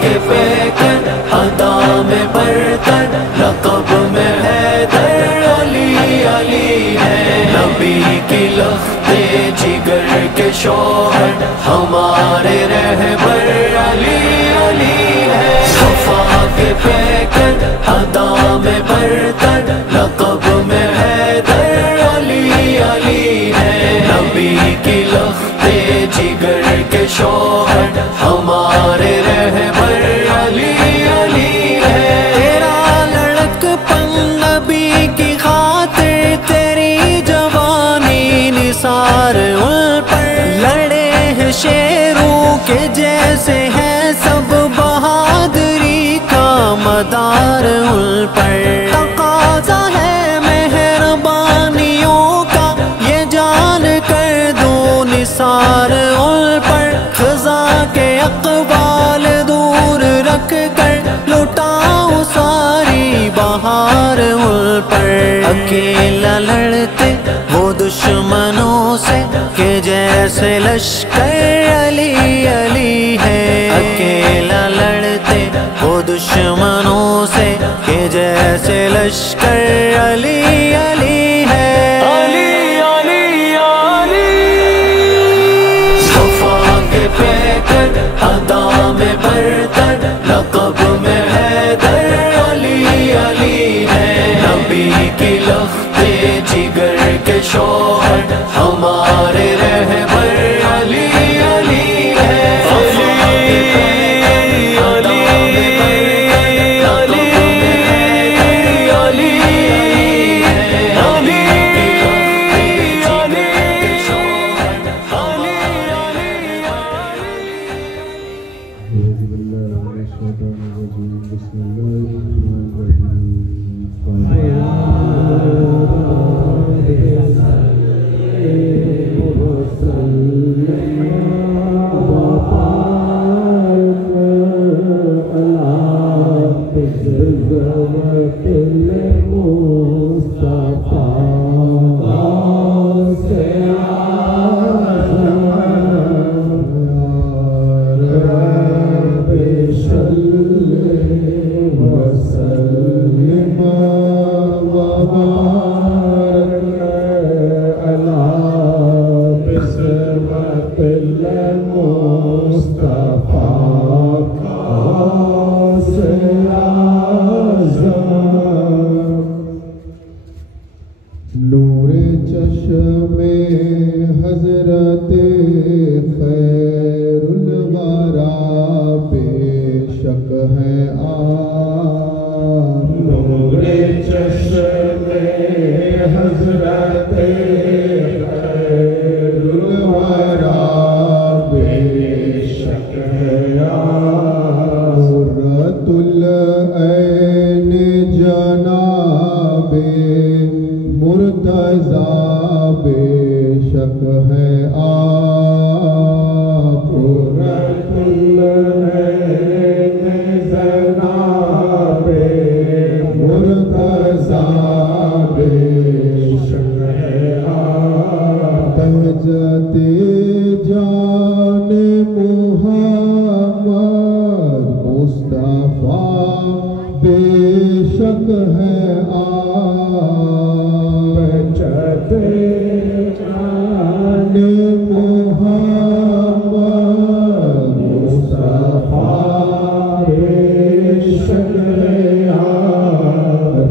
کے پیکر ادا میں برتر لقب میں حیدر علی علی ہے نبی کی لخت جگر کے شوہر ہمارے رہبر علی علی ہے صفا کے پیکر ادا میں برتر لقب میں حیدر علی علی ہے نبی کی لخت جگر کے شوہر ہمارے رہبر علی علی ہے تیرا لڑک پن نبی کی خاطر تیری جوانی نثار ان پر لڑے ہیں شیروں کے جیسے ہیں سب بہادری کا مدار ان پر تقاضا ہے مہربانیوں کا یہ جان کر دو نثار ان پر خزاں کے اقبال دور رکھ کر لٹاؤ ساری بہار ان پر اکیلا لڑتے وہ دشمنوں سے کہ جیسے لشکر علی علی ہے اکیلا لڑتے وہ دشمنوں سے کہ جیسے لشکر علی علی ہے علی علی علی صفا کے پیکر ادا میں برتر لقب میں حیدر علی علی ہے نبی کی لخت جگر کے شوہر ہمارے رہبر علی علی ہے نور چشم حضرت خیر الورا بے شک ہے آپ نور چشم حضرت خیر الورا بے شک ہے آپ قرۃ العین جناب مرتضیٰ بے شک ہے آپ قرۃ العین جناب مرتضیٰ بے شک ہے آپ بہجت جان محمد مصطفیٰ بے شک ہے آپ جان محمد مصطفیٰ بے شک ہے آپ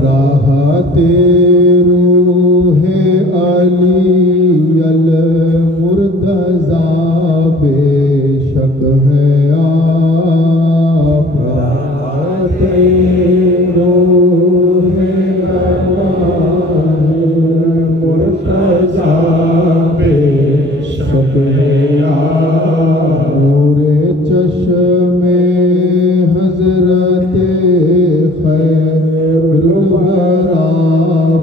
راحت روح علی المرتضیٰ بے شک ہے آپ راحت روح بے شک ہے آپ نور چشم حضرت خیر الورا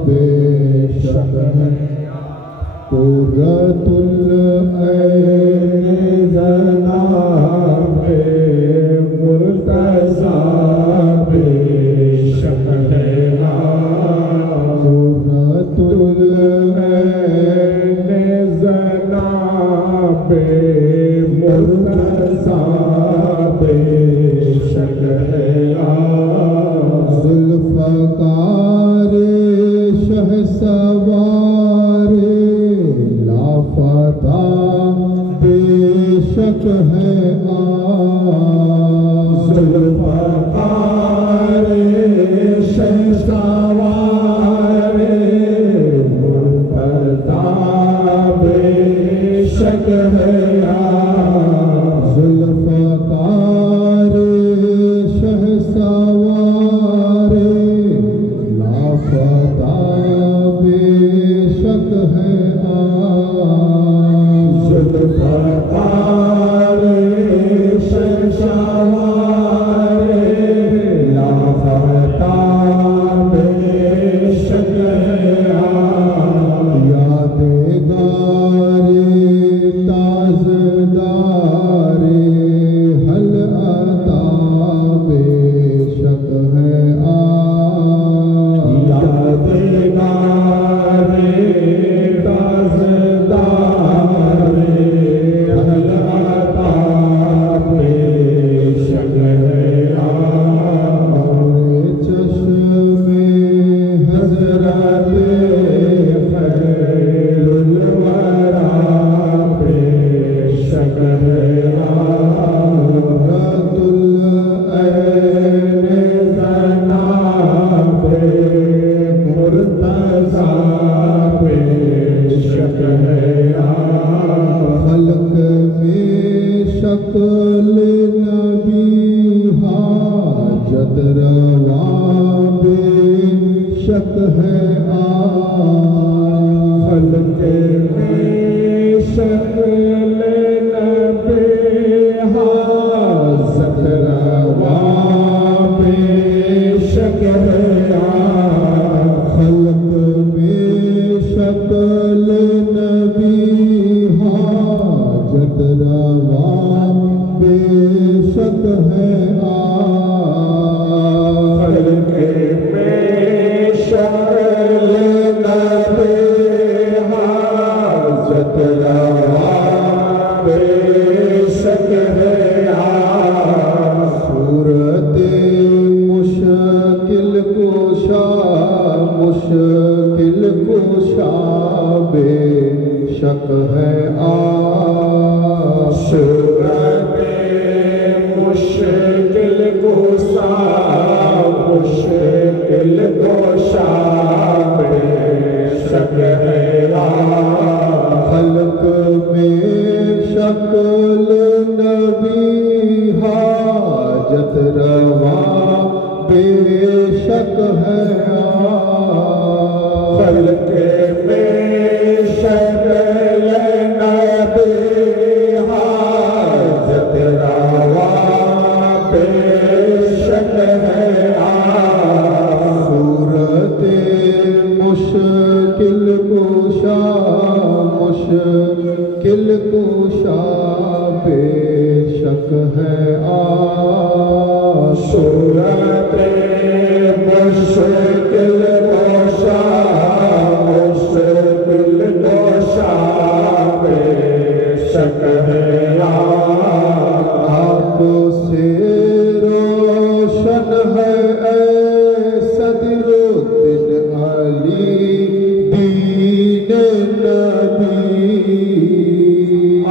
بے شک ہے قرۃ العین جناب مرتضیٰ بے شک ہے قرۃ العین جناب مرتضیٰ بے شک فتا بے شک ہے ذوالفقار شہسوار مرتضی بے شک ہے ذوالفقار شہسوار لافتہ بے شک ہے ذوالفقار شہسوار لافتہ بے شک ہے یادگار تازدار حل عطا بے شک ہے یادگار تازدار حل عطا بے شک ہے چشم حضرت خیر الورا بے شک ہے رت العین جناب مرتضی بے شک ہے خلق میں شکل نبی حاجت روا بے شک ہے خلق میں شکل نبی حاجت روا بے شک ہے خلق میں شکل نبی حاجت روا بے شک ہے خلق میں شکل نبی حاجت روا بے شک ہے صورت مشکل کشا بے شک ہے صورت مشکل کشا بے شک ہے خلق میں شکل نبی حاجت روا بے شک ہے خلق میں شکل نبی حاجت روا بے شک ہے صورت مشکل کشا بے شک ہے صورت مشکل کشا بے شک ہے آپ سے روشن ہے اے صدر الدین علی دین نبی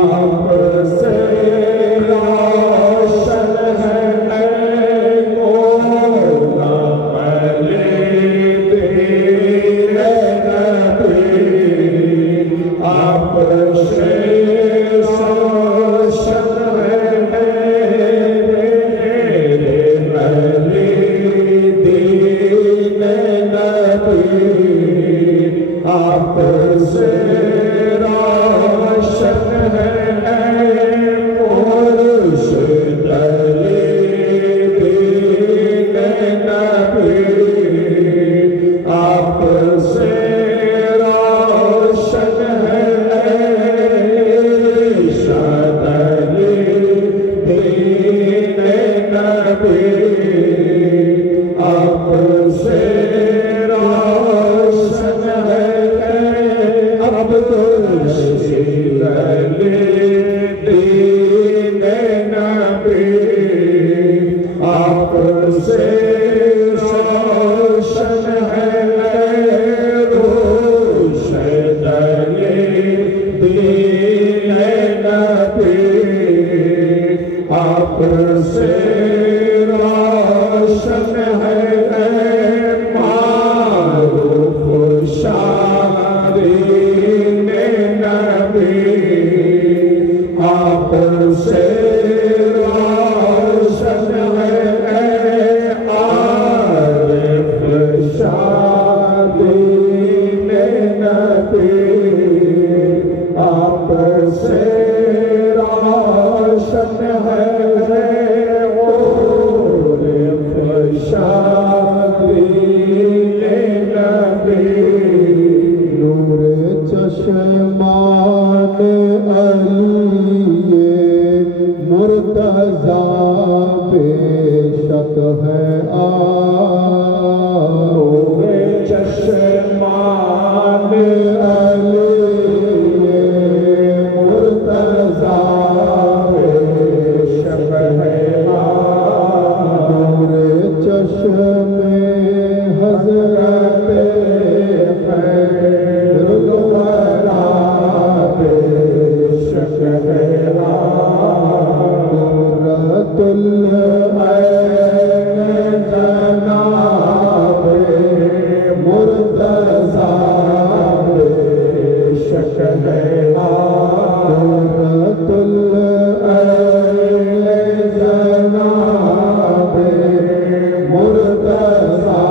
آپ سے روشن ہے اے مولا علی دین نبی آپ سے روشن ہے آپ سے روشن ہے مرشد علی دین نبی آپ سے روشن ہے مرشد علی دین نبی آپ سے روشن ہے عبد الرشید علی سے روشن ہے عارف شادی نبی آپ سے روشن ہے عارف شادی نبی نور چشمان علی مرتضی بے شک ہے نور چشمان علی مرتضی بے شک ہے نور چشم حضرت خیر الورا بے شک ہے قرۃ العین جناب مرتضی بے شک ہے قرۃ العین جناب مرتضی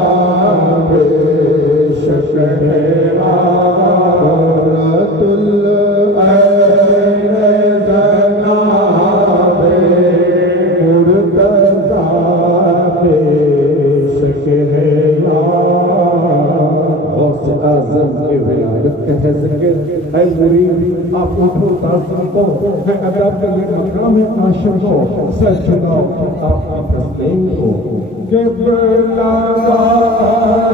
بے شک ہے قرۃ العین جناب مرتضی بے شک ہے غوث اعظم کی ولایت ہے ذکر اے مرید آپ اٹھو تعظیم کو ہے ادب کا یہ مقام ہے عاشق کو سجدہ آپ تسلیم کو کہ بلا راز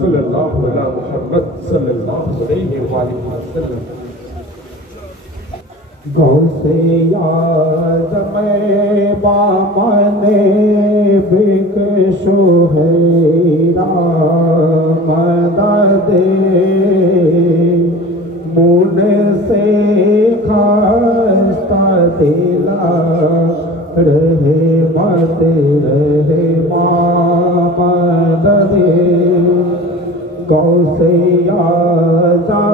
सल्लल्लाहु अलैहि मुहम्मद सल्लल्लाहु अलैहि वसल्लम। गौसे आज़म बामने बिक सुहेरा मदद मुन से खास्ता दिला रहे मत रहे मदद गौसे आज़म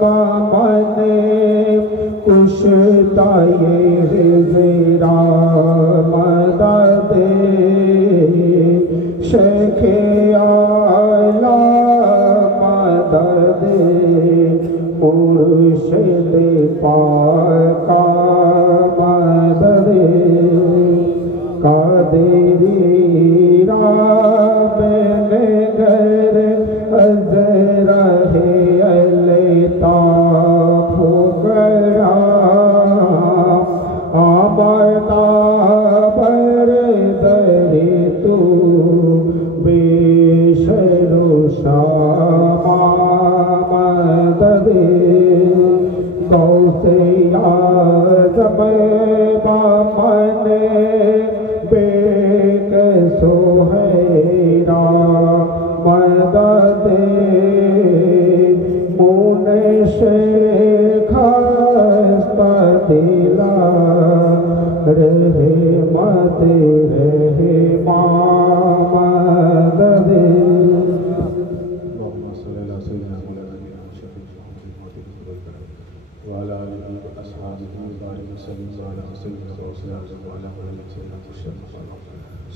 बामने कुशताए ज़रा मदद शेख आला मदद मुर्शिद पाका मदद कादेरी राबेन घर अज़रा है अल्ता फुकरा आमदा पर दरे तू बेशरो शामा मदद गौसे आज़म बामने बेक सुहेरा मदद मुने खास्ता दिला रहे मत रहे मदद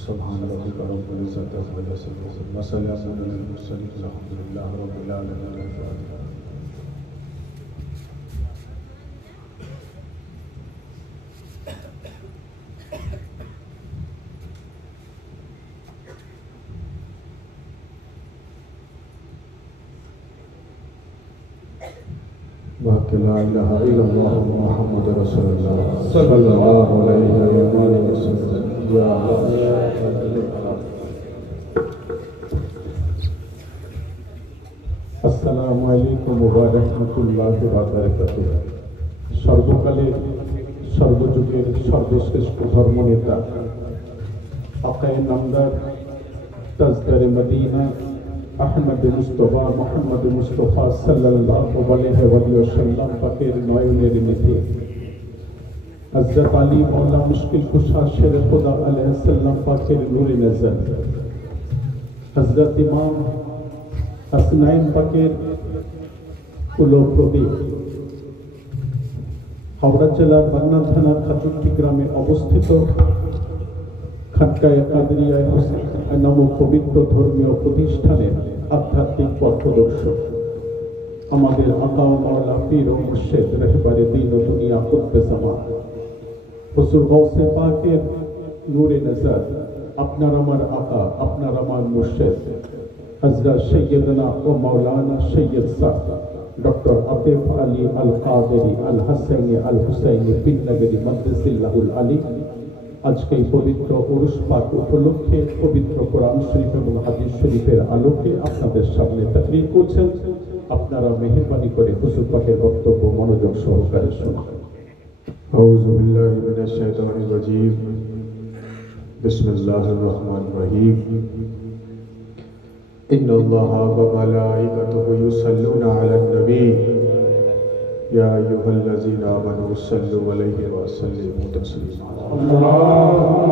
سبحان ربك رب العزة عما يصفون وسلام على المرسلين والحمد لله رب العالمين. لا إله إلا الله محمد رسول الله صلى الله عليه وسلم. يا আসসালামু আলাইকুম ওয়া রাহমাতুল্লাহি ওয়া বারাকাতুহু। সর্বকালে সর্বযুগের সর্বশ্রেষ্ঠ ধর্মনেতা আকায়ে নামদার তাজদারে মদিনা আহমদ মুস্তফা মোহাম্মদ মুস্তফা সাল্লাল্লাহু আলাইহি ওয়াসাল্লাম পাকের নয়নের নিধি হযরত আলী মাওলা মুশকিল কুশা শের খুদা আলাইহিস সালাম পাকের নূরে নজর হযরত ইমাম হাসনাইন পাকের কুলো প্রদীপ হাওড়া জেলার বান্না থানার খাতুনটি গ্রামে অবস্থিত খানকায়ে কাদরিয়া নামক পবিত্র ধর্মীয় প্রতিষ্ঠানের আধ্যাত্মিক পথপ্রদর্শক আমাদের আকা ও মাওলা পীর ও মুর্শিদ রহবারে দ্বীন ও দুনিয়া কুতবে জামান হুজুর গৌসে পাকের নূরে নজর আপনার আমার আকা আপনার আমার মুর্শিদ হযরত সৈয়দনা ও মাওলানা সৈয়দ সাদ ডক্টর আতিফ আলী আল কাদেরি আল হাসাইনি আল হুসাইনি বিন নগরী মাদ্রাসাহুল আলী আজকে এই পবিত্র উরুস পাক উপলক্ষে পবিত্র কোরআন শরীফ এবং হাদিস শরীফের আলোকে আপনাদের সামনে তাকরীর করছেন। আপনারা মেহেরবানি করে হুজুর পাকের বক্তব্য মনোযোগ সহকারে শুনুন। أعوذ بالله من الشيطان الرجيم بسم الله الرحمن الرحيم إن الله وملائكته يصلون على النبي يا أيها الذين آمنوا صلوا عليه وسلموا تسليما اللهم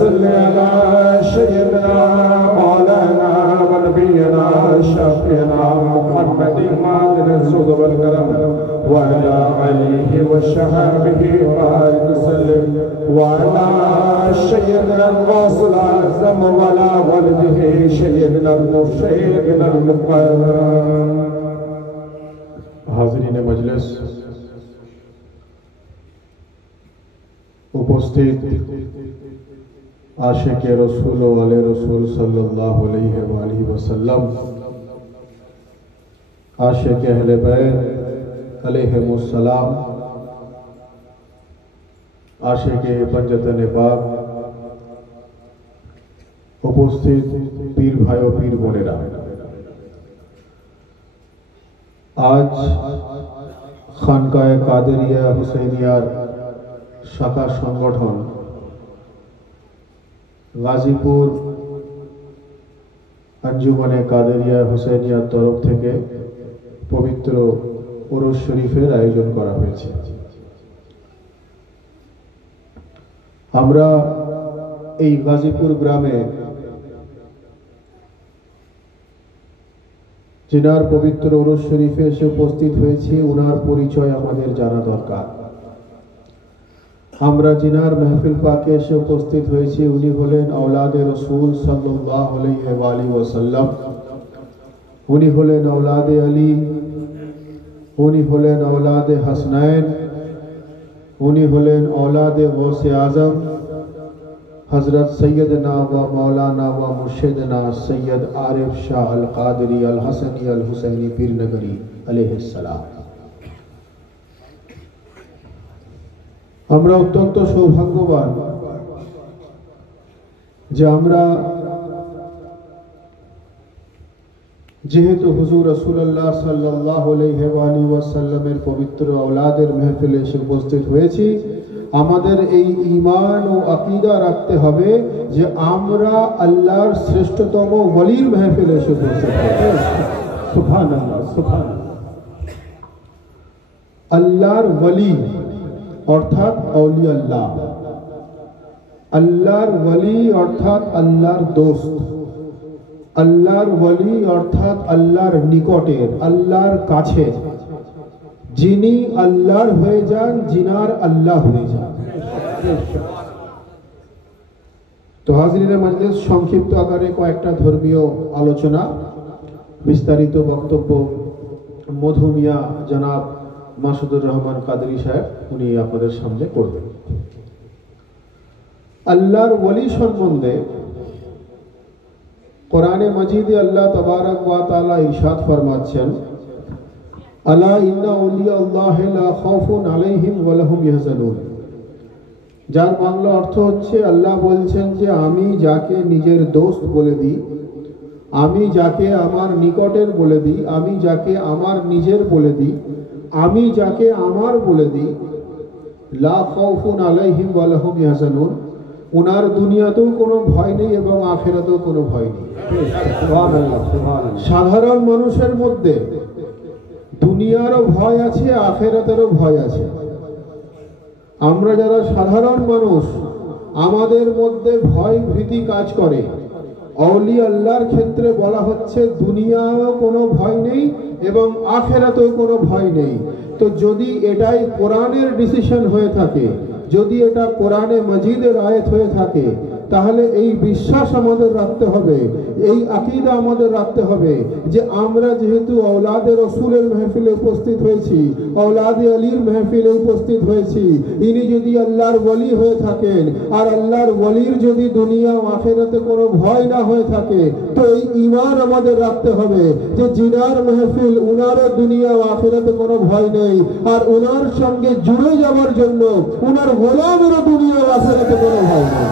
صل على سيدنا مولانا ونبينا شفيعنا محمد ماضي الزهد والكرم وعلى آله وصحبه وبارك وسلم وعلى سيدنا الغوث الأعظم وعلى ولده سيدنا المرشد المقرب. حاضرین مجلس، উপস্থিত عاشق رسول و آل رسول صلی اللہ علیہ وآلہ وسلم، عاشق اہل بیت علیہم السلام، عاشق پنجتن پاک، উপস্থিত পীর ভাই ও পীর বোনেরা, आज खानकाए कादरिया हुसैनियार शाखा संगठन गाजीपुर अंजुमने कादरिया हुसैनियार तरफ থেকে पवित्र उरुस शरीफের आयोजन করা হয়েছে। আমরা এই গাজীপুর গ্রামে जिनार पवित्र उरुस शरीफे एसे उपस्थित হয়েছি उनार परिचय आमादेर जाना दरकार। আমরা जिनार महफिल पाके एसे उपस्थित হয়েছি उनी हलेन औलादे रसूल सल्लल्लाहु अलैहि वसल्लम, उनी हलेन औलादे अली, उनी हलेन औलादे हसनैन, उनी हलेन औलादे गौसे आजम हजरत सैयदना व मौलाना व मुर्शिदना सैयद आरिफ शाह अल कादरी अल हसनी अल हुसैनी पीर नगरी अलैहिस्सलाम। আমরা অত্যন্ত সৌভাগ্যবান যে আমরা যেহেতু হুজুর রাসূলুল্লাহ সাল্লাল্লাহু আলাইহি ওয়াসাল্লামের পবিত্র আওলাদের মাহফিলে এসে উপস্থিত হয়েছি, আমাদের এই ঈমান ও আকীদা রাখতে হবে যে আমরা আল্লাহর শ্রেষ্ঠতম ওলির মাহফিলে এসে উপস্থিত হয়েছি। সুবহানাল্লাহ, সুবহানাল্লাহ। আল্লাহর ওলি অর্থাৎ আউলিয়া আল্লাহ, আল্লাহর ওলি অর্থাৎ আল্লাহর দোস্ত, আল্লাহর ওলি অর্থাৎ আল্লাহর নিকটের, আল্লাহর কাছে, যিনি আল্লাহর হয়ে যান, জিনার আল্লাহ হয়ে যান। তো হাজরিনে মজলিস, সংক্ষিপ্ত আকারে কয়েকটা ধর্মীয় আলোচনা, বিস্তারিত বক্তব্য মধু মিয়া জনাব মাসুদুর রহমান কাদরি সাহেব উনি আপনাদের সামনে করবেন। আল্লাহর ওলি সম্বন্ধে কোরআনে মজিদে আল্লাহ তাবারক ওয়া তাআলা ইরশাদ ফরমাচ্ছেন, আলা ইন্না আউলিয়া আল্লাহি লা খাউফুন আলাইহিম ওয়া লাহুম ইয়াহজানুন। যার বাংলা অর্থ হচ্ছে, আল্লাহ বলছেন যে আমি যাকে নিজের দোস্ত বলে দিই, আমি যাকে আমার নিকটের বলে দিই, আমি যাকে আমার নিজের বলে দিই, আমি যাকে আমার বলে দিই, লা খাউফুন আলাইহিম ওয়া লাহুম ইয়াহজানুন, ওনার দুনিয়াতেও কোনো ভয় নেই এবং আখিরাতেও কোনো ভয় নেই। সাধারণ মানুষের মধ্যে দুনিয়ারও ভয় আছে, আখিরাতেরও ভয় আছে। আমরা যারা সাধারণ মানুষ, আমাদের মধ্যে ভয় ভীতি কাজ করে। আউলিয়া আল্লাহর ক্ষেত্রে বলা হচ্ছে দুনিয়ায়ও কোনো ভয় নেই এবং আখিরাতেও কোনো ভয় নেই। তো যদি এটাই কোরআনের ডিসিশন হয়ে থাকে, যদি এটা কোরআনে মজিদের আয়াত হয়ে থাকে, তাহলে এই বিশ্বাস আমাদের রাখতে হবে, এই আকীদা আমাদের রাখতে হবে যে আমরা যেহেতু আওলাদে রাসূলের মাহফিলে উপস্থিত হয়েছি, আওলাদে আলীর মাহফিলে উপস্থিত হয়েছি, ইনি যদি আল্লাহর ওলি হয়ে থাকেন আর আল্লাহর ওলির যদি দুনিয়া ও আখিরাতে কোনো ভয় না হয়ে থাকে, তো এই ঈমান আমাদের রাখতে হবে যে জিনার মাহফিল, উনারও দুনিয়া ও আখিরাতে কোনো ভয় নেই, আর উনার সঙ্গে জুড়ে যাওয়ার জন্য উনার গোলামেরও দুনিয়া ও আখিরাতে কোনো ভয় নেই।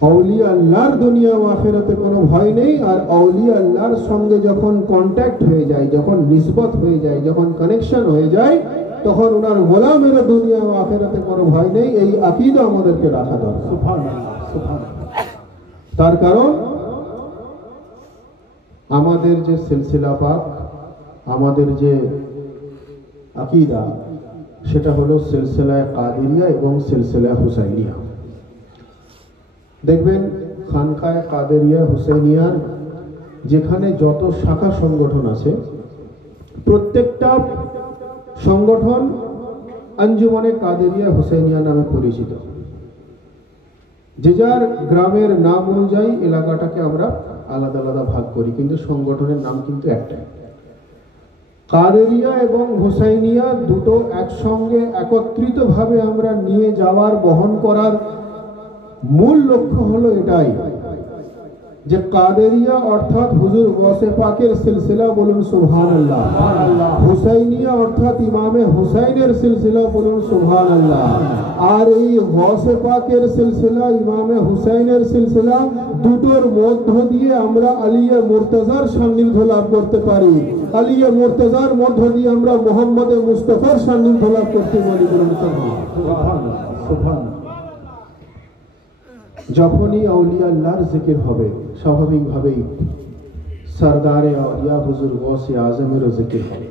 আউলিয়া আল্লাহর দুনিয়া ও আখিরাতে কোনো ভয় নেই, আর আউলিয়া আল্লাহর সঙ্গে যখন কন্ট্যাক্ট হয়ে যায়, যখন নিসবত হয়ে যায়, যখন কানেকশন হয়ে যায়, তখন ওনার গোলামের দুনিয়া ও আখিরাতে কোনো ভয় নেই। এই আকীদা আমাদেরকে রাখা দরকার। সুবহানাল্লাহ, সুবহানাল্লাহ। তার কারণ আমাদের যে সিলসিলা পাক, আমাদের যে আকীদা, সেটা হলো সিলসিলায়ে কাদেরিয়া এবং সিলসিলায়ে হুসাইনিয়া। দেখবেন খানকায়ে কাদেরিয়া হুসাইনিয়ার যেখানে যত শাখা সংগঠন আছে, প্রত্যেকটা সংগঠন আঞ্জুমানে কাদেরিয়া হুসাইনিয়া নামে পরিচিত। যে যার গ্রামের নাম অনুযায়ী এলাকাটাকে আমরা আলাদা আলাদা ভাগ করি, কিন্তু সংগঠনের নাম কিন্তু একটাই। কাদেরিয়া এবং হুসাইনিয়া দুটো একসঙ্গে একত্রিতভাবে আমরা নিয়ে যাওয়ার, বহন করার মূল লক্ষ্য হলো এটাই যে কাদেরিয়া অর্থাৎ হুজুর গৌসে পাকের সিলসিলা, বলুন সুবহানাল্লাহ। হুসাইনিয়া অর্থাৎ ইমামে হুসাইনের সিলসিলা, বলুন সুবহানাল্লাহ। আর এই গৌসে পাকের সিলসিলা, ইমামে হুসাইনের সিলসিলা, দুটোর মধ্য দিয়ে আমরা আলিয়ে মুর্তজার সান্নিধ্য লাভ করতে পারি। আলিয়ে মুর্তজার মধ্য দিয়ে আমরা মুহাম্মদে মুস্তাফার সান্নিধ্য লাভ করতে পারি, বলুন সুবহানাল্লাহ, সুবহানাল্লাহ। যখনই আউলিয়া আল্লাহর জিকির হবে, স্বাভাবিকভাবেই সরদারে আউলিয়া হুজুর গৌসে আজমেরও জিকির হবে।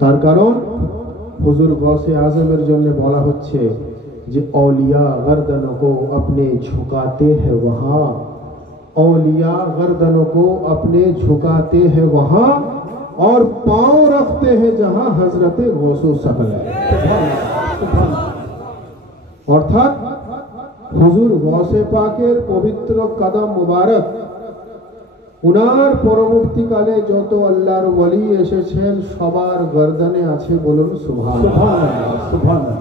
তার কারণ হুজুর গৌসে আজমের জন্য বলা হচ্ছে যে औलिया गर्दनों को अपने झुकाते हैं वहां, औलिया गर्दनों को अपने झुकाते हैं वहां और पांव रखते हैं जहां हजरत गौसो सकल है। অর্থাৎ হুজুর গৌসে পাকের পবিত্র কদম মুবারক, উনার পরবর্তীকালে যত আল্লাহর ওলি এসেছেন সবার গর্দনে আছে, বলুন সুবহানাল্লাহ, সুবহানাল্লাহ।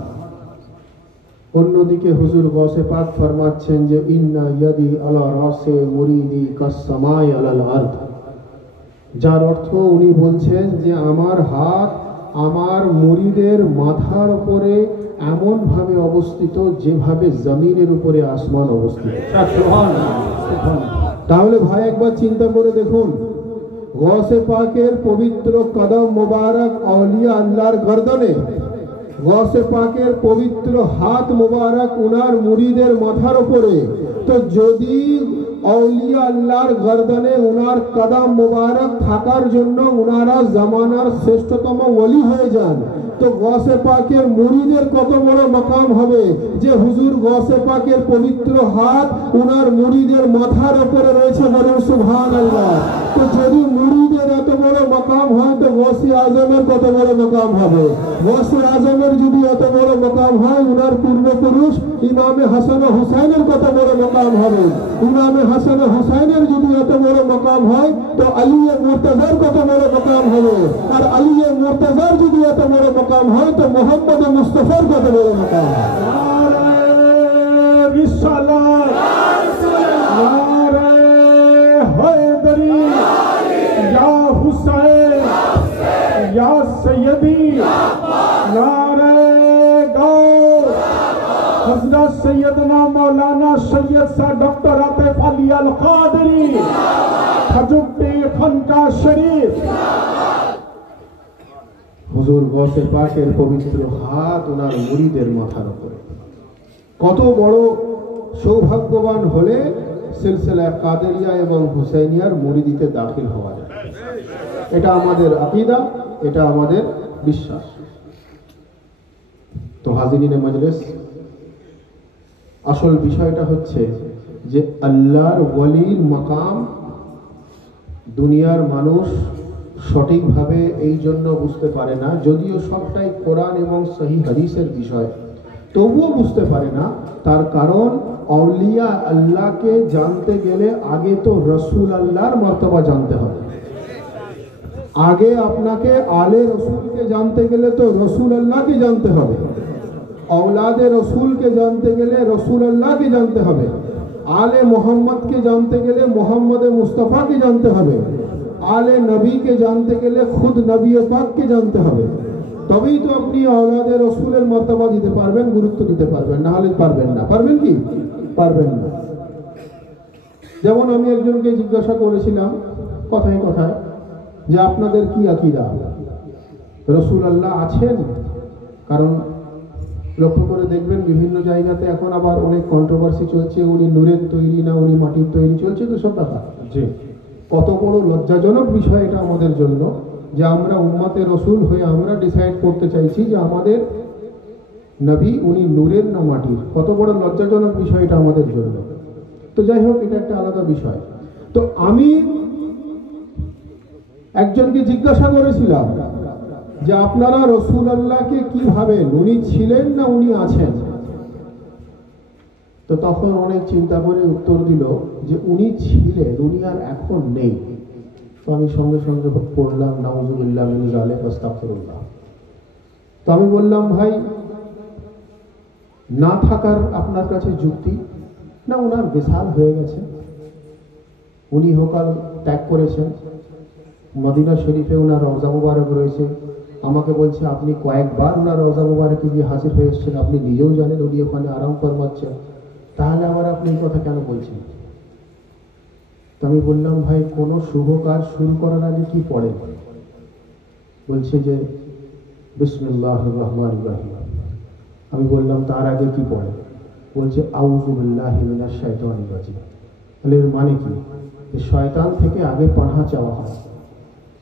অন্যদিকে হুজুর গৌসে পাক ফরমাচ্ছেন যে ইন্না ইয়াদি আলা রাসে মুরিদি কাসসামাই আলাল আরদ, যার অর্থ উনি বলছেন যে আমার হাত আমার মুরিদের মাথার উপরে এমন ভাবে অবস্থিত যেভাবে জমিনের উপরে আসমান অবস্থিত। তাহলে ভাই একবার চিন্তা করে দেখুন, গৌসে পাকের পবিত্র কদম মুবারক আউলিয়া আল্লাহর গর্দনে, গৌসে পাকের পবিত্র হাত মুবারক উনার মুরিদের মাথার উপরে, তো যদি আউলিয়া আল্লাহর গর্দনে উনার কদম মুবারক থাকার জন্য উনারা জামানার শ্রেষ্ঠতম ওলি হয়ে যান, তো গৌসে পাকের মুরিদের কত বড় মাকাম হবে যে হুজুর গৌসে পাকের পবিত্র হাত উনার মুরিদের মাথার উপরে রয়েছে, বলুন সুবহানাল্লাহ। তো যদি মুরিদের এত বড় মাকাম হয় তো গৌসে আজমের কত বড় মাকাম হবে? গৌসে আজমের যদি এত বড় মাকাম হয়, উনার পূর্বপুরুষ ইমামে হাসান ও হুসাইনের কত বড় মাকাম হবে? ইমামে হাসান ও হুসাইনের যদি এত বড় মাকাম হয় তো আলিয়ে মুর্তজার কত বড় মাকাম হবে? আর আলিয়ে মুর্তজার যদি এত বড় মাকাম হয় তো মুহাম্মদ মুস্তাফার কত বড় মাকাম হবে? নারে রিসালাত, নারে হায়দারি, ইয়া হুসাইন, ইয়া সৈয়দি, নারে গাউস, हजरत सैयदना मौलाना सैयद सा डॉक्टर आतिफ अली अल कादरी, खजुब्बे खनका शरीफ। হুজুর গৌসে পাকের পবিত্র হাত ওনার মুরিদের মাথার উপরে। কত বড় সৌভাগ্যবান হলে সিলসিলা কাদেরিয়া এবং হুসাইনিয়ার মুরিদিতে দাখিল হওয়া যায়। এটা আমাদের আকীদা, এটা আমাদের বিশ্বাস। তো হাজিরিনে মজলিস, আসল বিষয়টা হচ্ছে যে আল্লাহর ওয়ালির মাকাম দুনিয়ার মানুষ সঠিকভাবে এই জন্য বুঝতে পারে না, যদিও সবটাই কোরআন এবং সহিহ হাদিসের বিষয়, তবুও বুঝতে পারে না। তার কারণ আউলিয়া আল্লাহকে জানতে গেলে আগে তো রসুল আল্লাহর মর্তবা জানতে হবে। আগে আপনাকে আলে রসুলকে জানতে গেলে তো রসুল আল্লাহকে জানতে হবে। औलादे रसूल के जानते गले रसूल अल्लाह के जानते हबे। आले मोहम्मद के जानते गले मोहम्मद मुस्तफ़ा के जानते हबे। आले नबी के जानते गले खुद नबी पाक के जानते हबे। तभी तो अपनी औलादे रसूलेर मर्तबा दिते पारबेन, गुरुत्व दिते पारबेन, ना हले पारबेन ना। पारबेन कि? पारबेन ना। যেমন আমি একজনকে জিজ্ঞাসা করেছিলাম কথায় কথায় যে আপনাদের কি আকীদা, রসুল আল্লাহ আছেন? কারণ লক্ষ্য করে দেখবেন বিভিন্ন জায়গাতে এখন আবার অনেক কন্ট্রোভার্সি চলছে, উনি নূরের তৈরি না উনি মাটির তৈরি, চলছে তো সব কথা। জি, কত বড় লজ্জাজনক বিষয় এটা আমাদের জন্য যে আমরা উম্মতে রসুল হয়ে আমরা ডিসাইড করতে চাইছি যে আমাদের নবী উনি নূরের না মাটির। কত বড় লজ্জাজনক বিষয় এটা আমাদের জন্য। তো যাই হোক, এটা একটা আলাদা বিষয়। তো আমি একজনকে জিজ্ঞাসা করেছিলাম যে আপনারা রসুল আল্লাহকে কি ভাবেন, উনি ছিলেন না উনি আছেন? তো তখন অনেক চিন্তা করে উত্তর দিল যে উনি ছিলেন, উনি আর এখন নেই। তো আমি সঙ্গে সঙ্গে পড়লাম নাউজুবিল্লাহ মিন যালিক আস্তাগফিরুল্লাহ। তো আমি বললাম, ভাই না থাকার আপনার কাছে যুক্তি না, ওনার বিশাল হয়ে গেছে, উনি ইহকাল ত্যাগ করেছেন। মদিনা শরীফে ওনার রওজা মুবারক রয়েছে। আমাকে বলছে আপনি কয়েকবার ওনার রওজা মুবারকে গিয়ে হাজির হয়ে এসেছেন, আপনি নিজেও জানেন উনি ওখানে আরাম ফরমাচ্ছেন, তাহলে আবার আপনি এই কথা কেন বলছেন? তো আমি বললাম, ভাই কোনো শুভ কাজ শুরু করার আগে কি পড়ে? বলছে যে বিসমিল্লাহির রহমানির রহিম। আমি বললাম তার আগে কি পড়ে? বলছে আউযু বিল্লাহি মিনাশ শাইতানির রাজিম। তাহলে এর মানে কি? শয়তান থেকে আগে পানাহ চাওয়া হয়।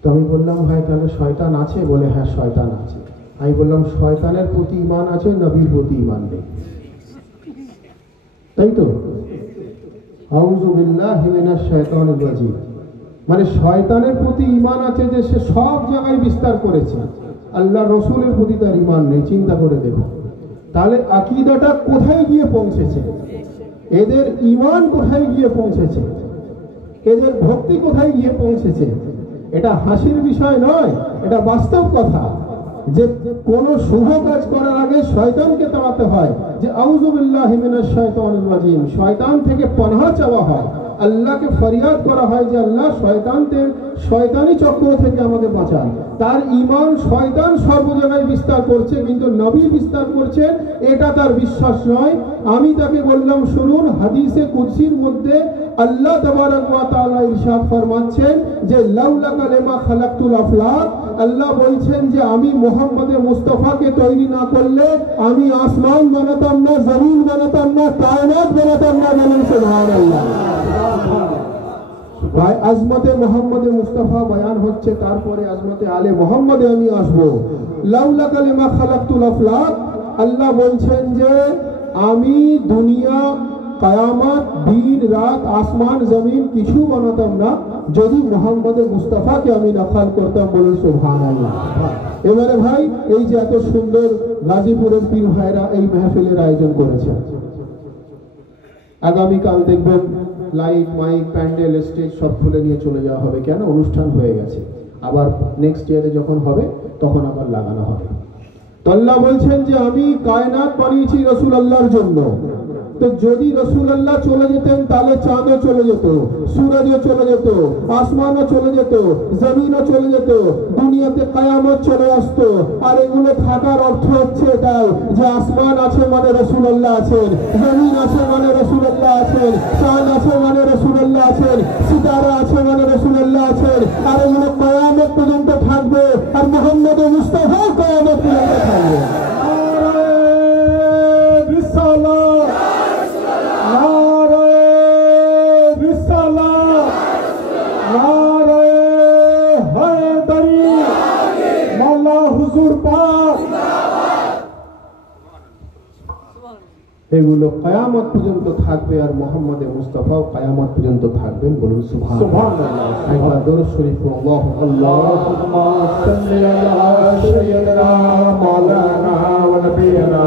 তো আমি বললাম, ভাই তাহলে শয়তান আছে? বলে হ্যাঁ শয়তান আছে। আমি বললাম শয়তানের প্রতি ঈমান আছে, নবীর প্রতি ঈমান নেই, তাই তো? আউযু বিল্লাহি মিনাশ শাইতানির রাজিম মানে শয়তানের প্রতি ঈমান আছে যে সে সব জায়গায় বিস্তার করেছে, আল্লাহ রসুলের প্রতি তার ঈমান নেই। চিন্তা করে দেখো তাহলে আকীদাটা কোথায় গিয়ে পৌঁছেছে, এদের ঈমান কোথায় গিয়ে পৌঁছেছে, এদের ভক্তি কোথায় গিয়ে পৌঁছেছে। এটা হাসির বিষয় নয়, এটা বাস্তব কথা যে কোন শুভ কাজ করার আগে শয়তানকে তাড়াতে হয়, যে আউযু বিল্লাহি মিনাশ শাইতানির রাজিম, শয়তান থেকে পানাহ চাওয়া হয়, আল্লাহকে ফরিয়াদ করা হয় যে আল্লাহ শয়তানি চক্র থেকে আমাকে বাঁচান। তার ঈমান শয়তান সর্ব জায়গায় বিস্তার করছে কিন্তু নবী বিস্তার করছে এটা তার বিশ্বাস নয়। আমি তাকে বললাম শুনুন, হাদিসে কুদসির মধ্যে আল্লাহ তাবারাক ওয়া তাআলা ইরশাদ ফরমাচ্ছেন যে লাউলাকা লিমা খালাকতুল আফলাক, আল্লাহ বলছেন যে আমি মুহাম্মদে মুস্তাফাকে তৈরি না করলে আমি আসমান বানাতাম না, জমিন বানাতাম না, কায়নাত বানাতাম না। বলেন সুবহানাল্লাহ। ভাই আজমতে মোহাম্মদে মুস্তাফা বয়ান হচ্ছে, তারপরে আজমতে আলে মোহাম্মদে আমি আসবো। লাউলাকা লিমা খালাকতুল আফলাক, আল্লাহ বলছেন যে আমি দুনিয়া, কায়ামত, দিন রাত, আসমান জমিন কিছু বানাতাম না যদি মোহাম্মদে মুস্তাফাকে আমি নকল করতাম। বলুন সুবহানাল্লাহ। এবারে ভাই এই যে এত সুন্দর গাজীপুরের পীর ভাইরা এই মাহফিলের আয়োজন করেছে, আগামীকাল দেখবেন লাইট মাইক প্যান্ডেল স্টেজ সব খুলে নিয়ে চলে যাওয়া হবে। কেন? অনুষ্ঠান হয়ে গেছে, আবার নেক্সট ইয়ারে যখন হবে তখন আবার লাগানো হবে। তো আল্লাহ বলছেন যে আমি কায়নাত বানিয়েছি রাসূলুল্লাহর জন্য। তো যদি রাসূলুল্লাহ চলে যেতেন তাহলে চাঁদও চলে যেত, সূরজও চলে যেত, আসমানও চলে যেত, জমিনও চলে যেত, দুনিয়াতে কিয়ামত চলে আসতো। আর এগুলো থাকার অর্থ হচ্ছে এটাই যে আসমান আছে মানে রাসূলুল্লাহ আছেন, জমিন আছে মানে রাসূলুল্লাহ আছেন, চাঁদ আছে মানে রাসূলুল্লাহ আছেন, সিতারা আছে মানে রাসূলুল্লাহ আছেন। আর এগুলো কিয়ামত পর্যন্ত থাকবে, আর মুহাম্মদ মুস্তাফা কিয়ামত পর্যন্ত থাকবে। এগুলো কিয়ামত পর্যন্ত থাকবে আর মুহাম্মদে মুস্তাফাও কিয়ামত পর্যন্ত থাকবেন। বলুন সুবহানাল্লাহ। একবার দরুদ শরীফ পড়ুন। আল্লাহুম্মা সাল্লি আলা সাইয়্যিদিনা মাওলানা ওয়া নাবিয়িনা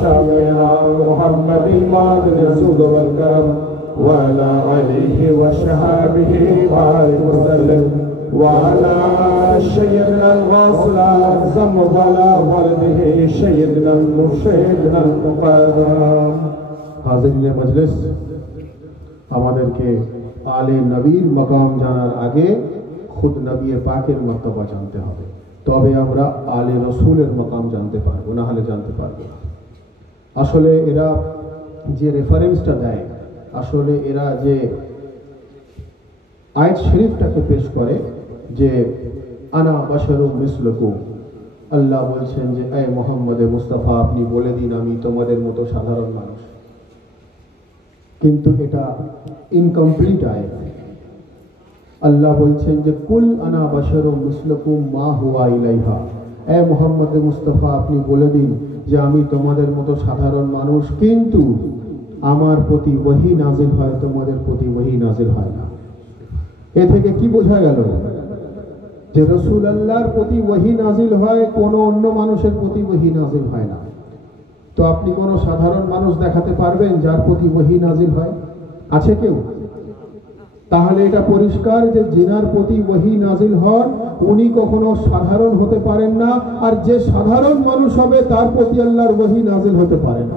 শাফিঈনা মুহাম্মাদিন মা'আল জুদ ওয়াল কারম ওয়া আলা আলিহি ওয়া সাহবিহি বারিক ওয়া সাল্লিম وعلى سيدنا الغافل الأعظم وعلى والده سيدنا المرشدنا المقدم। হাজিরিন মজলিস, আমাদেরকে আলে নবীর মাকাম জানার আগে খুদ নবী পাকের মর্তবা জানতে হবে, তবে আমরা আলে রসুলের মাকাম জানতে পারবো, না হলে জানতে পারবো না। আসলে এরা যে রেফারেন্সটা দেয়, আসলে এরা যে আয়াত শরীফটাকে পেশ করে যে আনা বাশারুম মিসলুকুম, আল্লাহ বলছেন যে এ মুহাম্মদে মুস্তাফা আপনি বলে দিন আমি তোমাদের মতো সাধারণ মানুষ, কিন্তু এটা ইনকমপ্লিট আয়াত। আল্লাহ বলছেন যে কুল আনা বাশারুম মিসলুকুম মা হুয়া ইলাইহা, এ মুহাম্মদে মুস্তাফা আপনি বলে দিন যে আমি তোমাদের মতো সাধারণ মানুষ, কিন্তু আমার প্রতি ওহী নাজিল হয়, তোমাদের প্রতি ওহী নাজিল হয় না। এ থেকে কি বোঝা গেল? যে রাসূলুল্লাহর প্রতি ওহী নাজিল হয়, কোনো অন্য মানুষের প্রতি ওহী নাজিল হয় না। তো আপনি কোনো সাধারণ মানুষ দেখাতে পারবেন যার প্রতি ওহী নাজিল হয়? আছে কেউ? তাহলে এটা পরিষ্কার যে যিনার প্রতি ওহী নাজিল হন উনি কখনো সাধারণ হতে পারেন না, আর যে সাধারণ মানুষ হবে তার প্রতি আল্লাহর ওহী নাজিল হতে পারে না।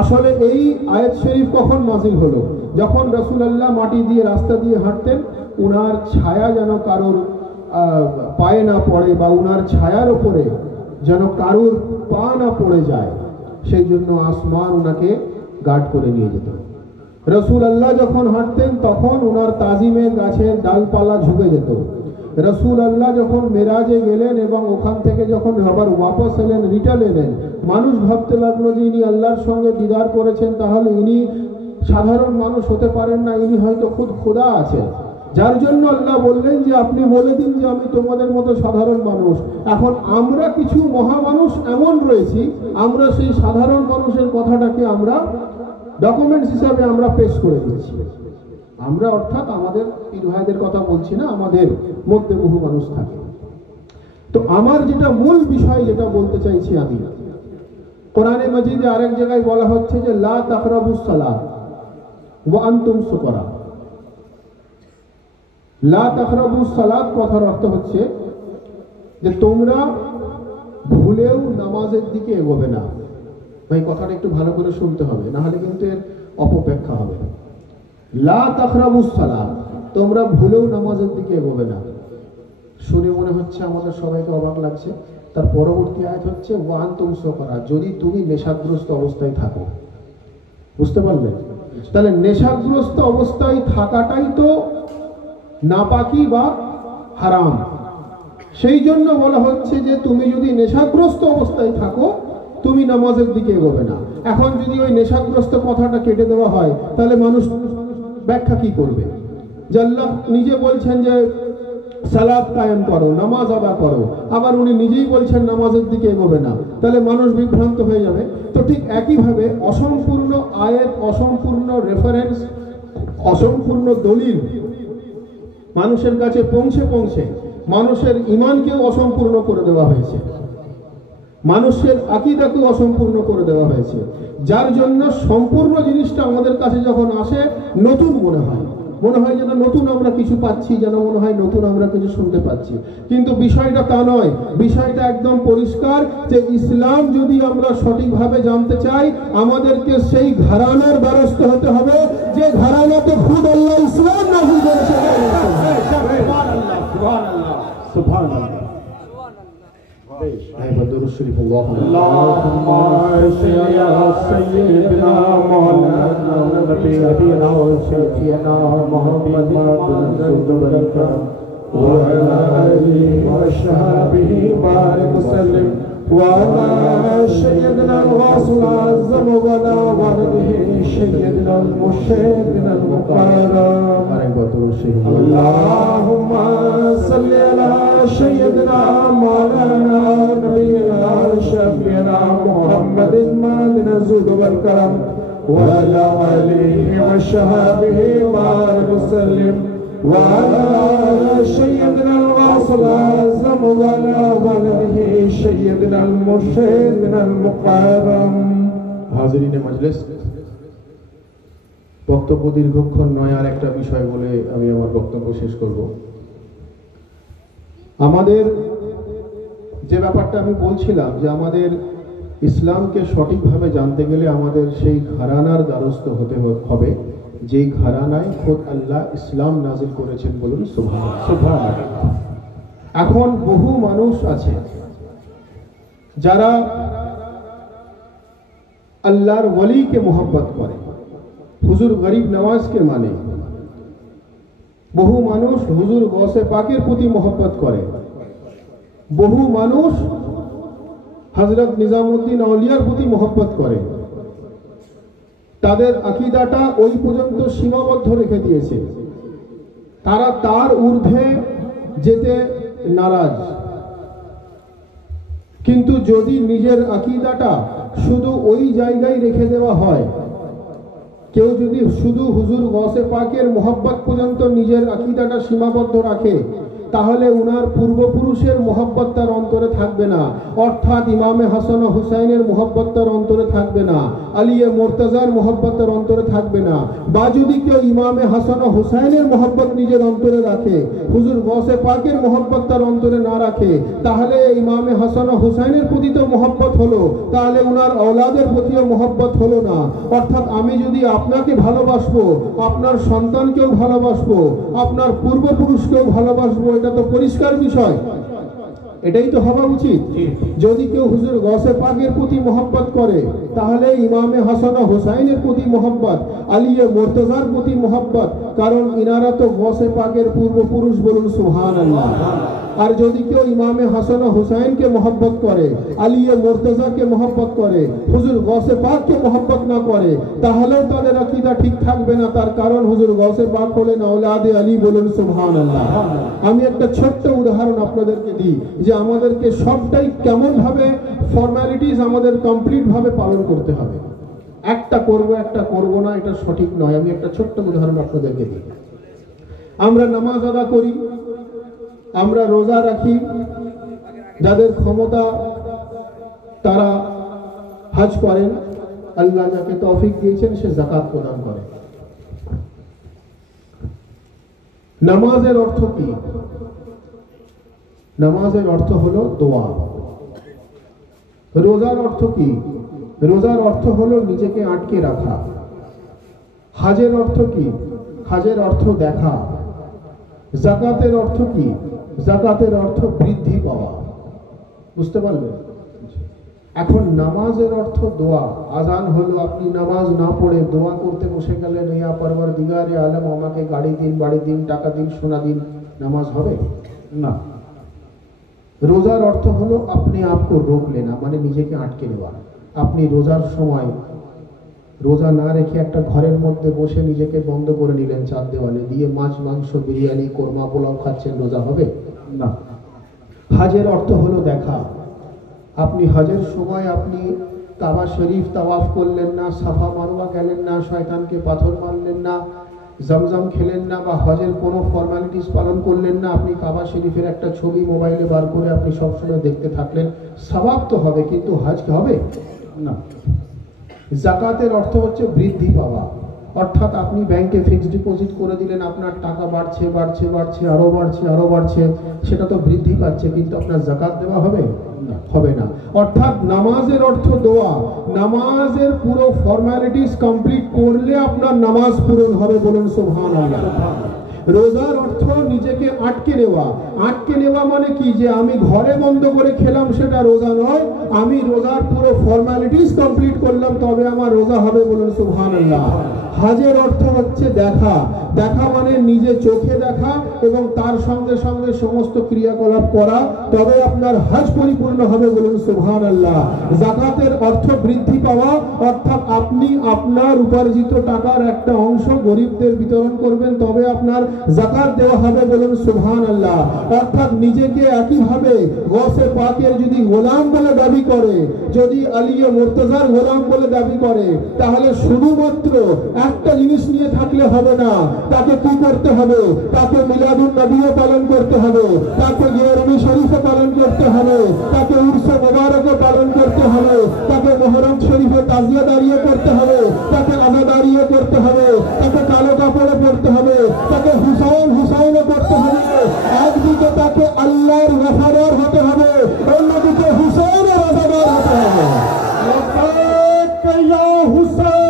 আসলে এই আয়াত শরীফ কখন নাজিল হলো? যখন রাসূলুল্লাহ মাটি দিয়ে রাস্তা দিয়ে হাঁটতেন, উনার ছায়া যেন কারোর পায়ে না পড়ে বা উনার ছায়ার উপরে যেন কারোর পা না পড়ে যায়, সেই জন্য আসমান উনাকে গার্ড করে নিয়ে যেত। রাসূলুল্লাহ যখন হাঁটতেন তখন উনার তাজিমের গাছের ডালপালা ঝুঁকে যেত। রাসূলুল্লাহ যখন মেরাজে গেলেন এবং ওখান থেকে যখন আবার ওয়াপস এলেন, রিটার্ন এলেন, মানুষ ভাবতে লাগলো যে ইনি আল্লাহর সঙ্গে দিদার করেছেন, তাহলে ইনি সাধারণ মানুষ হতে পারেন না, ইনি হয়তো খুদ খোদা আছেন। যার জন্য আল্লাহ বললেন যে আপনি বলে দিন যে আমি তোমাদের মতো সাধারণ মানুষ। এখন আমরা কিছু মহামানুষ এমন রয়েছি, আমরা সেই সাধারণ মানুষের কথাটাকে আমরা ডকুমেন্টস হিসাবে আমরা পেশ করে দিচ্ছি। আমরা অর্থাৎ আমাদের পীর ভাইদের কথা বলছি না, আমাদের মধ্যে বহু মানুষ থাকে। তো আমার যেটা মূল বিষয় যেটা বলতে চাইছি আমি, কোরআনে মাজিদে আরেক জায়গায় বলা হচ্ছে যে লা তাকরাবুস সালাত ওয়া আনতুম সুকারা। লা তাকরাবুস সালাত কথার অর্থ হচ্ছে যে তোমরা ভুলেও নামাজের দিকে এগোবে না। ভাই কথাটা একটু ভালো করে শুনতে হবে, না হলে কিন্তু এর অপব্যাখ্যা হবে। লা তাকরাবুস সালাত, তোমরা ভুলেও নামাজের দিকে এগোবে না। শুনে মনে হচ্ছে আমাদের সবাইকে অবাক লাগছে। তার পরবর্তী আয়াত হচ্ছে ওয়া আনতুম সুকারা, যদি তুমি নেশাগ্রস্ত অবস্থায় থাকো। বুঝতে পারলেন? তাহলে নেশাগ্রস্ত অবস্থায় থাকাটাই তো নাপাকি বা হারাম। সেই জন্য বলা হচ্ছে যে তুমি যদি নেশাগ্রস্ত অবস্থায় থাকো তুমি নামাজের দিকে এগোবে না। এখন যদি ওই নেশাগ্রস্ত কথাটা কেটে দেওয়া হয় তাহলে মানুষ ব্যাখ্যা কি করবে? যে আল্লাহ নিজে বলছেন যে সালাত কায়েম করো, নামাজ আদা করো, আবার উনি নিজেই বলছেন নামাজের দিকে এগোবে না, তাহলে মানুষ বিভ্রান্ত হয়ে যাবে। তো ঠিক একইভাবে অসম্পূর্ণ আয়াত, অসম্পূর্ণ রেফারেন্স, অসম্পূর্ণ দলিল মানুষের কাছে পৌঁছে পৌঁছে মানুষের ঈমানকেও অসম্পূর্ণ করে দেওয়া হয়েছে, মানুষের আকীদাকেও অসম্পূর্ণ করে দেওয়া হয়েছে। যার জন্য সম্পূর্ণ জিনিসটা আমাদের কাছে যখন আসে নতুন মনে হয় যেন নতুন আমরা কিছু পাচ্ছি, যেন মনে হয় নতুন আমরা কিছু শুনতে পাচ্ছি। কিন্তু বিষয়টা তা নয়, বিষয়টা একদম পরিষ্কার যে ইসলাম যদি আমরা সঠিকভাবে জানতে চাই আমাদেরকে সেই ঘরানার দ্বারস্থ হতে হবে যে ঘরানাতে খুদ আল্লাহ ইসলাম নাযিল করেছেন। সুবহানাল্লাহ, সুবহানাল্লাহ, সুবহানাল্লাহ। اللهم صل على سيدنا مولانا نبينا وسيدنا محمد وعلى آله وصحبه وبارك وسلم وعلى سيدنا الغوث الأعظم وعلى ولده سيدنا المرشد المقرب. اللهم صل على سيدنا مولانا نبينا شفيعنا محمد مالنا الزهد والكرم وعلى آله وصحبه وبارك وسلم وعلى سيدنا الغوث الأعظم وعلى ولده سيدنا المرشد المقرب. হাজিরিনে মজলিস, বক্তব্য দীর্ঘক্ষণ নয়, আর একটা বিষয় বলে আমি আমার বক্তব্য শেষ করব। আমাদের যে ব্যাপারটা আমি বলছিলাম যে আমাদের ইসলামকে সঠিকভাবে জানতে গেলে আমাদের সেই ঘরানার দ্বারস্থ হতে হবে যেই ঘরানায় খোদ আল্লাহ ইসলাম নাজিল করেছেন। বলুন সুবহানাল্লাহ। এখন বহু মানুষ আছে যারা আল্লাহর ওলিকে মোহাব্বত করে, হুজুর গরিব নওয়াজকে মানে। বহু মানুষ হুজুর গৌসে পাকের প্রতি মোহাব্বত করে, বহু মানুষ হযরত নিজামউদ্দিন আউলিয়ার প্রতি মোহাব্বত করে। তাদের আকীদাটা ওই পর্যন্ত সীমাবদ্ধ রেখে দিয়েছে, তারা তার ঊর্ধ্বে যেতে নারাজ। কিন্তু যদি নিজের আকীদাটা শুধু ওই জায়গায় রেখে দেওয়া হয়, কেউ যদি শুধু হুজুর গৌসে পাকের মোহাব্বত পর্যন্ত নিজের আকীদাটা সীমাবদ্ধ রাখে, তাহলে উনার পূর্বপুরুষের মোহব্বত তার অন্তরে থাকবে না, অর্থাৎ ইমামে হাসান ও হুসাইনের মোহব্বত তার অন্তরে থাকবে না, আলিয়ে মুর্তজার মোহব্বত তার অন্তরে থাকবে না। বা যদি কেউ ইমামে হাসান ও হুসাইনের মোহব্বত নিজের অন্তরে রাখে, হুজুর গৌসে পাকের মোহব্বত তার অন্তরে না রাখে, তাহলে ইমামে হাসান ও হুসাইনের প্রতি তো মোহব্বত হলো, তাহলে উনার ঔলাদের প্রতিও মোহব্বত হলো না। অর্থাৎ আমি যদি আপনাকে ভালোবাসবো, আপনার সন্তানকেও ভালোবাসবো, আপনার পূর্বপুরুষকেও ভালোবাসবো, এটা তো পরিষ্কার বিষয়, এটাই তো হওয়া উচিত। যদি কেউ হুজুর গৌসে পাকের প্রতি মোহব্বত করে, তাহলে ইমামে হাসান ও হুসাইনের প্রতি মোহব্বত, আলিয়ে মুর্তজার প্রতি মোহব্বত, কারণ ইনারা তো গৌসে পাকের পূর্বপুরুষ, বলুন সুবহানাল্লাহ। আর যদি কেউ ইমামে হাসান ও হুসাইনকে মোহব্বত করে, আলিয়ে মুর্তজাকে মোহব্বত করে, হুজুর গৌসে পাককে মোহব্বত না করে, তাহলেও তাদের আকীদা ঠিক থাকবে না। তার কারণ হুজুর গৌসে পাক হলেন আওলাদে আলী, বলুন সুবহানাল্লাহ। আমি একটা ছোট্ট উদাহরণ আপনাদেরকে দিই যে আমাদেরকে সবটাই কেমন ভাবে ফর্মালিটিস আমাদের কমপ্লিট ভাবে পালন করতে হবে। একটা করব একটা করব না, এটা সঠিক নয়। আমি একটা ছোট্ট উদাহরণ আপনাদেরকে দিই। আমরা নামাজ আদা করি, আমরা রোজা রাখি, যাদের ক্ষমতা তারা হজ করেন, আল্লাহ যাকে তৌফিক দিয়েছেন সে যাকাত প্রদান করে। নামাজের অর্থ কি? নামাজের অর্থ হলো দোয়া। রোজার অর্থ কি? রোজার অর্থ হলো নিজেকে আটকে রাখা। হজের অর্থ কি? হজের অর্থ দেখা। যাকাতের অর্থ কি? যাকাতের অর্থ বৃদ্ধি পাওয়া। বুঝতে পারলেন? এখন নামাজের অর্থ দোয়া। আজান হলো, আপনি নামাজ না পড়ে দোয়া করতে বসে গেলেন, ইয়া পরওয়ারদিগারে আলম আমাকে গাড়ি দিন, বাড়ি দিন, টাকা দিন, সোনা দিন, নামাজ হবে না। রোজার অর্থ হলো আপনি আপকো রোক লেনা, মানে নিজেকে আটকে নেওয়া। আপনি রোজার সময় রোজা না রেখে একটা ঘরের মধ্যে বসে নিজেকে বন্ধ করে নিলেন, চার দেওয়ালে দিয়ে মাছ, মাংস, বিরিয়ানি, কোরমা, পোলাও খাচ্ছেন, রোজা হবে না। হজের অর্থ হলো দেখা। আপনি হজের সময় আপনি কাবা শরীফ তাওয়াফ করলেন না, সাফা মারওয়া গেলেন না, শয়তানকে পাথর মারলেন না, জমজম খেলেন না, বা হজের কোনো ফর্মালিটিস পালন করলেন না, আপনি কাবা শরীফের একটা ছবি মোবাইলে বার করে আপনি সবসময় দেখতে থাকলেন, সওয়াব তো হবে, কিন্তু হজ কি হবে না। যাকাতের অর্থ হচ্ছে বৃদ্ধি পাওয়া। অর্থাৎ আপনি ব্যাংকে ফিক্সড ডিপোজিট করে দিলেন, আপনার টাকা বাড়ছে বাড়ছে বাড়ছে, আরো বাড়ছে আরো বাড়ছে, সেটা তো বৃদ্ধি পাচ্ছে, কিন্তু আপনার যাকাত দেওয়া হবে না, হবে না। অর্থাৎ নামাজের অর্থ দোয়া। নামাজের পুরো ফর্মালিটিস কমপ্লিট করলে আপনার নামাজ পূরণ হবে, বলুন সুবহানাল্লাহ। রোজার অর্থ নিজেকে আটকে নেওয়া। আটকে নেওয়া মানে কি? যে আমি ঘরে বন্ধ করে খেলাম, সেটা রোজা নয়। আমি রোজার পুরো ফর্মালিটিস কমপ্লিট করলাম, তবে আমার রোজা হবে, বলুন সুবহানাল্লাহ। হজের অর্থ হচ্ছে দেখা। দেখা মানে নিজে চোখে দেখা এবং তার সঙ্গে সঙ্গে সমস্ত ক্রিয়াকলাপ করা, তবে আপনার হজ পরিপূর্ণ হবে, বলুন সুবহানাল্লাহ। যাকাতের অর্থ বৃদ্ধি পাওয়া, অর্থাৎ আপনি আপনার উপার্জিত টাকার একটা অংশ গরিবদের বিতরণ করবেন, তবে আপনার যাকাত দেওয়া হবে, বলুন সুবহানাল্লাহ। অর্থাৎ নিজেকে একইভাবে গৌসে পাকের যদি গোলাম বলে দাবি করে, যদি আলিয়ে মুর্তজার গোলাম বলে দাবি করে, তাহলে শুধুমাত্র একটা জিনিস নিয়ে থাকলে হবে না। তাকে কি করতে হবে? তাকে মিলাদুন নবীও পালন করতে হবে, তাকে গিয়ারমি শরীফে পালন করতে হবে, তাকে উরসে মুবারকে পালন করতে হবে, তাকে মুহররম শরীফে তাজিয়া দাঁড়িয়ে করতে হবে, তাকে আজাদারিয়ে করতে হবে, তাকে কালো কাপড়ে পড়তে হবে, তাকে হুসাইন হুসাইনে করতে হবে। একদিকে তাকে আল্লাহর ওয়াফাদার হতে হবে, অন্যদিকে হুসাইনের ওয়াফাদার হতে হবে। লব্বাইক ইয়া হুসাইন,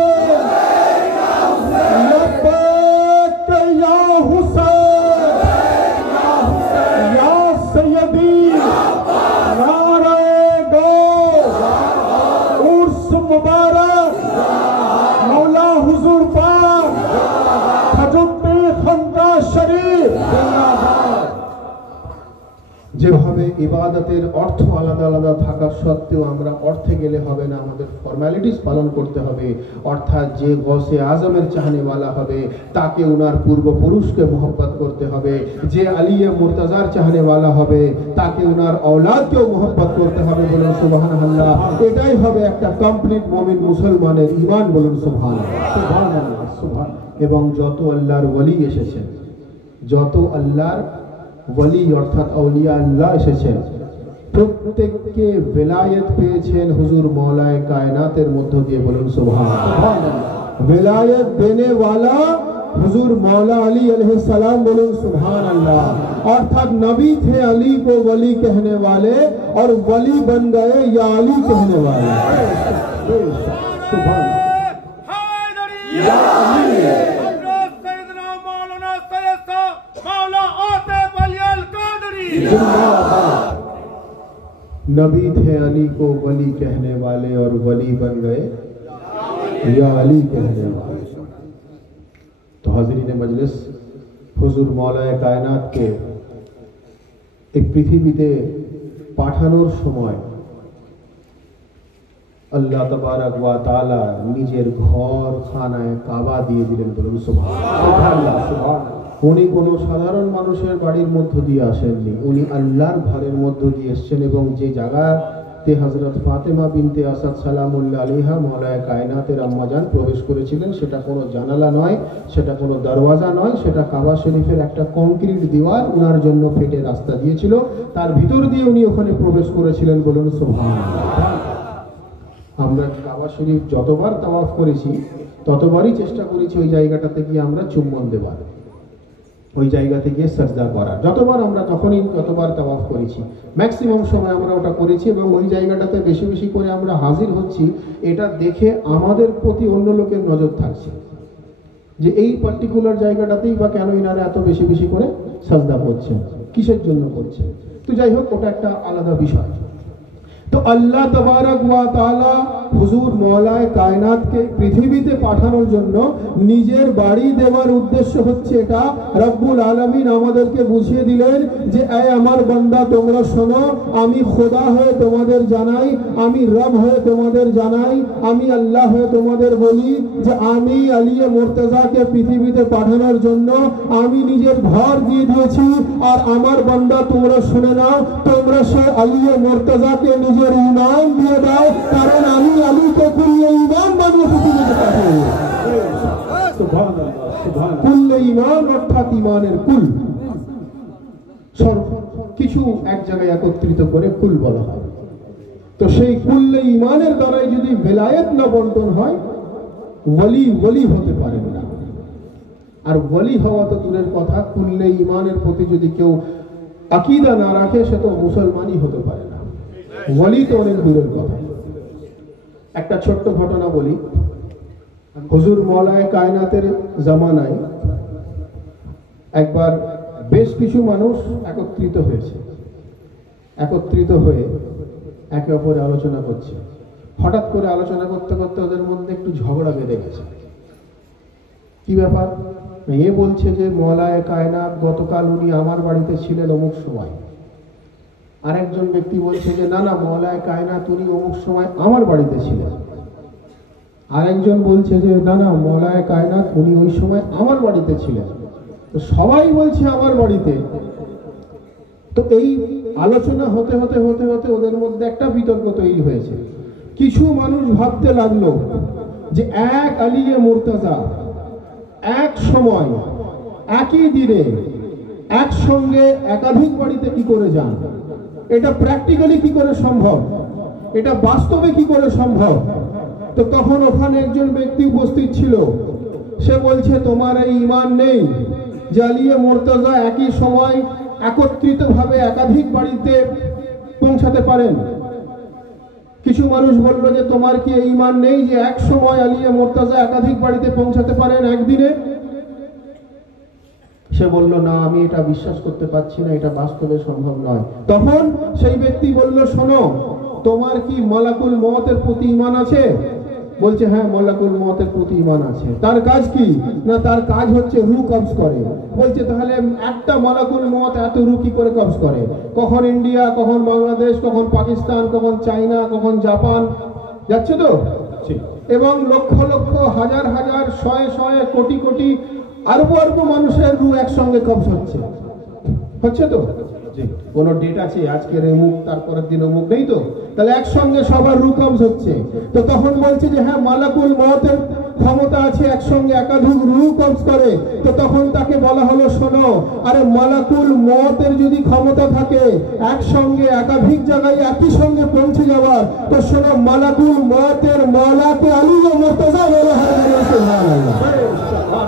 যেভাবে ইবাদতের অর্থ আলাদা আলাদা থাকা সত্ত্বেও আমরা অর্থে গেলে হবে না, আমাদের ফর্মালিটিস পালন করতে হবে। অর্থাৎ যে গৌসে আজমের চাহনেওয়ালা হবে তাকে উনার পূর্বপুরুষকে মোহব্বত করতে হবে, যে আলিয়ে মুর্তজার চাহনেওয়ালা হবে তাকে উনার ঔলাদকেও মোহব্বত করতে হবে, বলুন সুবহানাল্লাহ। এটাই হবে একটা কমপ্লিট মুমিন মুসলমানের ঈমান, বলুন সুবহানাল্লাহ। এবং যত আল্লাহর ওলি এসেছেন, যত আল্লাহর ওয়ালি অর্থাৎ আউলিয়া আল্লাহ এসেছেন, প্রত্যেককে বেলায়েত পেয়েছেন হুজুর মৌলায়ে কায়নাতের মধ্য দিয়ে। বলুন সুবহানাল্লাহ। বেলায়েত দেনে वाला हुजूर मौला अली अलैहिस्सलाम। बोलो सुभान अल्लाह। अर्थात नबी थे अली को वली कहने वाले और वली बन गए या अली कहने वाले। सुभान नबी थे अली को वली कहने वाले और वली बन गए या अली कहने वाले। तो हाज़रीन मजलिस, हुजूर मौलाए कायनात के एक पृथिवीते पाठानोर समय अल्लाह तबारक व ताआला निजेर घर खानाय काबा दिए दिलेन। बोलुन सुबहानाल्लाह। उनी कोनो साधारण मानुषेर बाड़ीर मध्य दिए आसेननि, उनी आल्लाहर घरेर मध्य दिए एसेछेन एबं जे जायगाते हजरत फातेमा बिनते आसाद सालामुल्लाह आलैहा मौलाए कायनातेर आम्माजान प्रवेश करेছিলেন সেটা কোনো জানালা নয়, সেটা কোনো দরওয়াজা নয়, সেটা কাবা শরীফের একটা কংক্রিট দেওয়াল উনার জন্য ফেটে রাস্তা দিয়েছিল, তার ভিতর দিয়ে উনি ওখানে প্রবেশ করেছিলেন। বলুন সুবহানাল্লাহ। আমরা কাবা শরীফ যতবার তাওয়াফ করেছি ততবারই চেষ্টা করেছি ওই জায়গাটাতে গিয়ে আমরা চুম্বন দেবার, ওই জায়গাতে গিয়ে সাজদা করার। যতবার আমরা ততবার তাওয়াফ করেছি, ম্যাক্সিমাম সময় আমরা ওটা করেছি এবং ওই জায়গাটাতে বেশি বেশি করে আমরা হাজির হচ্ছি। এটা দেখে আমাদের প্রতি অন্য লোকের নজর থাকছে যে এই পার্টিকুলার জায়গাটাতেই বা কেন ইনারা এত বেশি বেশি করে সাজদা করছেন, কিসের জন্য করছেন। তো যাই হোক, ওটা একটা আলাদা বিষয়। তো আল্লাহ তাবারক ওয়া তাআলা হুজুর মৌলায়ে কায়নাতকে পৃথিবীতে পাঠানোর জন্য নিজের বাড়ি দেওয়ার উদ্দেশ্য হচ্ছে এটা। রব্বুল আলামিন আমাদেরকে বুঝিয়ে দিলেন যে এ আমার বান্দা তোমরা শোনো, আমি খোদা হয়ে তোমাদের জানাই, আমি রব হয়ে তোমাদের জানাই, আমি আল্লাহ হয়ে তোমাদের বলি যে আমি আলিয়ে মুর্তজাকে পৃথিবীতে পাঠানোর জন্য আমি নিজের ঘর দিয়ে দিয়েছি। আর আমার বান্দা তোমরা শুনে নাও, তোমরা সে আলিয়ে মুর্তজাকে নিজের ইমাম দিয়ে দাও, কারণ আমি আলীকে কুল্লে ইমাম বানিয়ে পৃথিবীতে পাঠাই। কুল্লে ইমাম অর্থাৎ ইমানের কুল, সব কিছু এক জায়গায় একত্রিত করে কুল বলা হয়। তো সেই কুল্লে ইমানের দ্বারাই যদি বেলায়েত না বন্টন হয়, ওয়ালি ওয়ালি হতে পারেন না। আর ওয়ালি হওয়া তো দূরের কথা, কুল্লে ইমানের প্রতি যদি কেউ আকীদা না রাখে সে তো মুসলমানই হতে পারে না। ওয়ালি তো অনেক দূরের কথা। একটা ছোট্ট ঘটনা বলি। হুজুর মৌলায়ে কায়নাতের জামানায় একবার বেশ কিছু মানুষ একত্রিত হয়েছে, একত্রিত হয়ে একে অপরে আলোচনা করছে। হঠাৎ করে আলোচনা করতে করতে ওদের মধ্যে একটু ঝগড়া বেঁধে গেছে। কি ব্যাপার? এ বলছে যে মৌলায়ে কায়নাত গতকাল উনি আমার বাড়িতে ছিলেন অমুক সময়। আরেকজন ব্যক্তি বলছে যে না না, মৌলায়ে কায়নাত উনি অমুক সময় আমার বাড়িতে ছিলেন। আরেকজন বলছে যে না না, মৌলায়ে কায়নাত উনি ওই সময় আমার বাড়িতে ছিলেন। তো সবাই বলছে আমার বাড়িতে। তো এই আলোচনা হতে হতে হতে হতে ওদের মধ্যে একটা বিতর্ক তৈরি হয়েছে। কিছু মানুষ ভাবতে লাগলো যে এক আলিয়ে মুর্তজা এক সময় একই দিনে একসঙ্গে একাধিক বাড়িতে কি করে যান, এটা প্র্যাকটিক্যালি কি করে সম্ভব, এটা বাস্তবে কি করে সম্ভব। তো তখন ওখানে একজন ব্যক্তি উপস্থিত ছিল, সে বলছে তোমার এই ঈমান নেই যে আলিয়ে মুর্তজা একই সময় একত্রিতভাবে একাধিক বাড়িতে পৌঁছাতে পারেন। কিছু মানুষ বলল যে তোমার কি এই ঈমান নেই যে এক সময় আলিয়ে মুর্তজা একাধিক বাড়িতে পৌঁছাতে পারেন একদিনে। সে বলল না, আমি এটা বিশ্বাস করতে পারছি না, এটা বাস্তবে সম্ভব নয়। তখন সেই ব্যক্তি বলল শোনো, তোমার কি মালাকুল মওতের প্রতি ঈমান আছে? বলছে হ্যাঁ, মালাকুল মওতের প্রতি ঈমান আছে। তার কাজ কি? না, তার কাজ হচ্ছে রূহ কবজ করে। বলছে তাহলে একটা মালাকুল মওত এত রূহ কি করে কবজ করে? কখন ইন্ডিয়া, কখন বাংলাদেশ, কখন পাকিস্তান, কখন চায়না, কখন জাপান যাচ্ছে তো, এবং লক্ষ লক্ষ হাজার হাজার শয়ে শয়ে কোটি কোটি আরব আরব মানুষের রূহ একসঙ্গে কবজ হচ্ছে তো। কোনো ডেট আছে আজকের অমুক তারপরের দিন অমুক নেই তো, তাহলে একসঙ্গে সবার রূহ কবজ হচ্ছে। তো তখন বলছে যে হ্যাঁ মালাকুল মউতের ক্ষমতা আছে, একসঙ্গে একাধিক রূহ কবজ করে। তো তখন তাকে বলা হলো শোনো, আরে মালাকুল মউতের যদি ক্ষমতা থাকে একসঙ্গে একাধিক জায়গায় একই সঙ্গে পৌঁছে যাওয়ার, তো শোনো মালাকুল মউতের মওলাকে আলী ও মুর্তজা বলা হয়। সুবহানাল্লাহ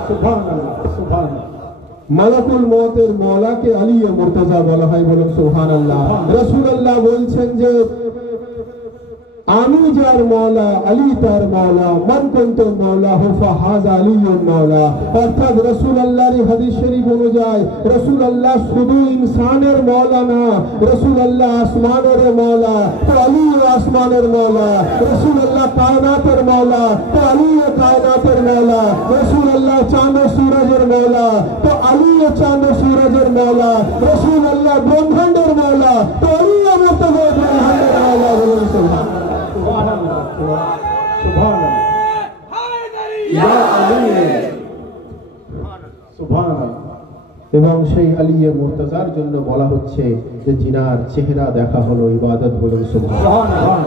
সুবহানাল্লাহ সুবহানাল্লাহ। মালাকুল মউতের মওলাকে আলী ও মুর্তজা বলা হয়, বলুন সুবহানাল্লাহ। রাসূলুল্লাহ বলছেন যে আমি যার মওলা আলী তার মওলা, মান কুনতু মওলাহু ফাহাযা আলীউন মওলা। অর্থাৎ রাসূলুল্লাহর হাদিস শরীফ অনুযায়ী রাসূলুল্লাহ শুধু ইনসানের মওলা না, রাসূলুল্লাহ আসমানের মওলা, তো আলী আসমানের মওলা। রাসূলুল্লাহ কায়নাতের মওলা, তো আলী কায়নাতের মওলা। রাসূলুল্লাহ চাঁদ ও সূরজের মওলা, তো আলী চাঁদ ও সূরজের মওলা। রাসূলুল্লাহ ব্রহ্মাণ্ডের মওলা, তো আলী মুর্তজা ব্রহ্মাণ্ডের মওলা। বলুন সুবহানাল্লাহ সুবহানাল্লাহ ইয়া আলী সুবহানাল্লাহ। এবং সেই আলী মুর্তজার জন্য বলা হচ্ছে যে জিনার চেহারা দেখা হলো ইবাদত, বলুন সুবহানাল্লাহ।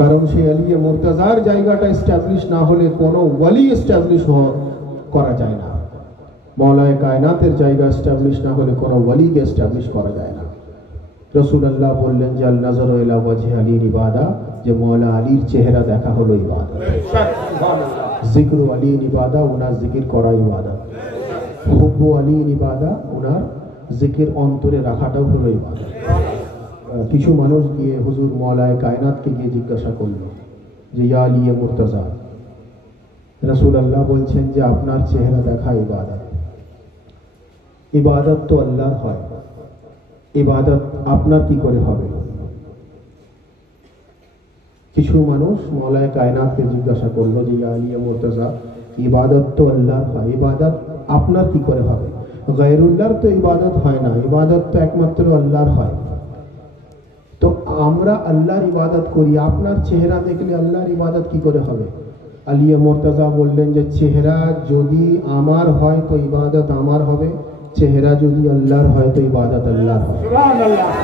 কারণ সেই আলী মুর্তজার জায়গাটা এস্টাবলিশ না হলে কোনো ওয়ালি এস্টাবলিশ করা যায় না। মওলায়ে কায়নাতের জায়গা এস্টাবলিশ না হলে কোনো ওয়ালিকে এস্টাবলিশ করা যায় না। রাসূলুল্লাহ বললেন যে আল নাযরু ইলা ওয়াজহি আলী ইবাদা, যে মওলা আলীর চেহারা দেখা হলো ইবাদত। জিকরু আলী ইবাদা, ওনার জিকির করা ইবাদত। হুব্বু আলী ইবাদা, ওনার জিকির অন্তরে রাখাটাও হলো ইবাদত। কিছু মানুষ গিয়ে হুজুর মওলায়ে কায়নাতকে গিয়ে জিজ্ঞাসা করলো যে ইয়া আলী মুর্তজা, রাসূলুল্লাহ বলছেন যে আপনার চেহারা দেখা ইবাদত। ইবাদত তো আল্লাহর হয়, ইবাদত আপনার কি করে হবে? কিছু মানুষ মওলায়ে কায়নাতকে জিজ্ঞাসা করলো যে ইয়া আলী মুর্তজা, ইবাদত তো আল্লাহর হয়, ইবাদত আপনার কি করে হবে? গায়রুল্লাহর তো ইবাদত হয় না, ইবাদত তো একমাত্র আল্লাহর হয়। তো আমরা আল্লাহর ইবাদত করি, আপনার চেহারা দেখলে আল্লাহর ইবাদত কি করে হবে? আলী মুর্তজা বললেন যে চেহারা যদি আমার হয় তো ইবাদত আমার হবে, চেহারা যদি আল্লাহর হয় তো ইবাদত আল্লাহর হবে।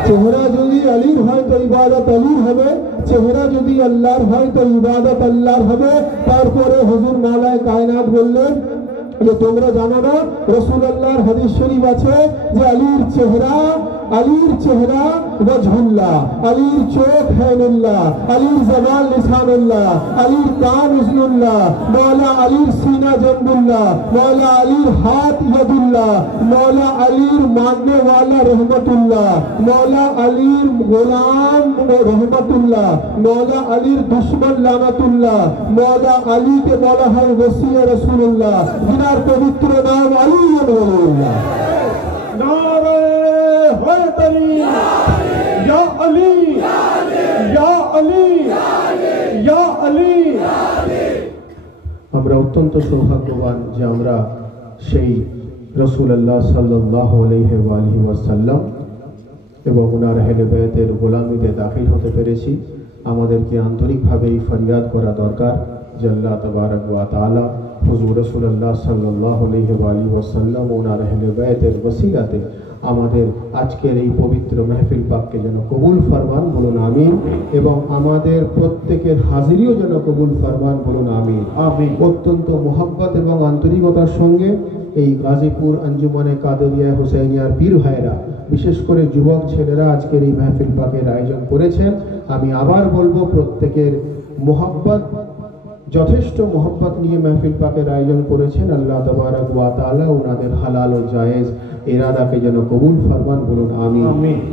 চেহারা যদি আলীর হয় তো ইবাদত আলীর হবে, চেহারা যদি আল্লাহর হয় তো ইবাদত আল্লাহর হবে। তারপরে হুজুর মওলায়ে কায়নাত বললেন যে তোমরা জানো না রাসূলুল্লাহর হাদিস শরীফ আছে যে আলীর চেহারা ওয়াজহুল্লাহ, আলীর চোখ হ্যানুল্লাহ, আলীর জবান লিসানুল্লাহ, আলীর কান উজনুল্লাহ, মওলা আলীর সিনা জম্বুল্লাহ, মওলা আলীর হাত ইয়াদুল্লাহ, মওলা আলীর মাননে ওয়ালা রহমতুল্লাহ, মওলা আলীর গোলাম রহমতুল্লাহ, মওলা আলীর দুশমন লানাতুল্লাহ। মওলা আলীকে বলা হয় ওসিয়ে রাসূলুল্লাহ, যিনার পবিত্র নাম আলী ওয়ালিউল্লাহ। নারে হায়দারি ইয়া আলী ইয়া আলী ইয়া আলী। আমরা অত্যন্ত সৌভাগ্যবান যে আমরা সেই রাসূলুল্লাহ সাল্লাল্লাহু আলাইহি ওয়াসাল্লাম এবং ওনার আহলে বাইতের গোলামিতে দাখিল হতে পেরেছি। আমাদেরকে আন্তরিকভাবে এই ফরিয়াদ করা দরকার যে আল্লাহ তাবারক ওয়া তাআলা হুজুর রাসূলুল্লাহ সাল্লাল্লাহু আলাইহি ওয়াসাল্লাম ওনার আহলে বাইতের ওসিলাতে আমাদের আজকের এই পবিত্র মাহফিল পাককে যেন কবুল ফরমান, বলুন আমিন। এবং আমাদের প্রত্যেকের হাজিরিও যেন কবুল ফরমান, বলুন আমিন আমিন। অত্যন্ত মোহাব্বত এবং আন্তরিকতার সঙ্গে এই গাজীপুর আঞ্জুমানে কাদেরিয়া হুসাইনিয়ার পীর ভাইরা, বিশেষ করে যুবক ছেলেরা আজকের এই মাহফিল পাকের আয়োজন করেছেন। আমি আবার বলবো প্রত্যেকের মোহাব্বত, যথেষ্ট মোহাব্বত নিয়ে মাহফিল পাকের আয়োজন করেছেন। আল্লাহ তাবারক ওয়া তাআলা ওনাদের হালাল ও জায়েজ ইরাদাকে যেন কবুল ফরমান, বলুন আমিন।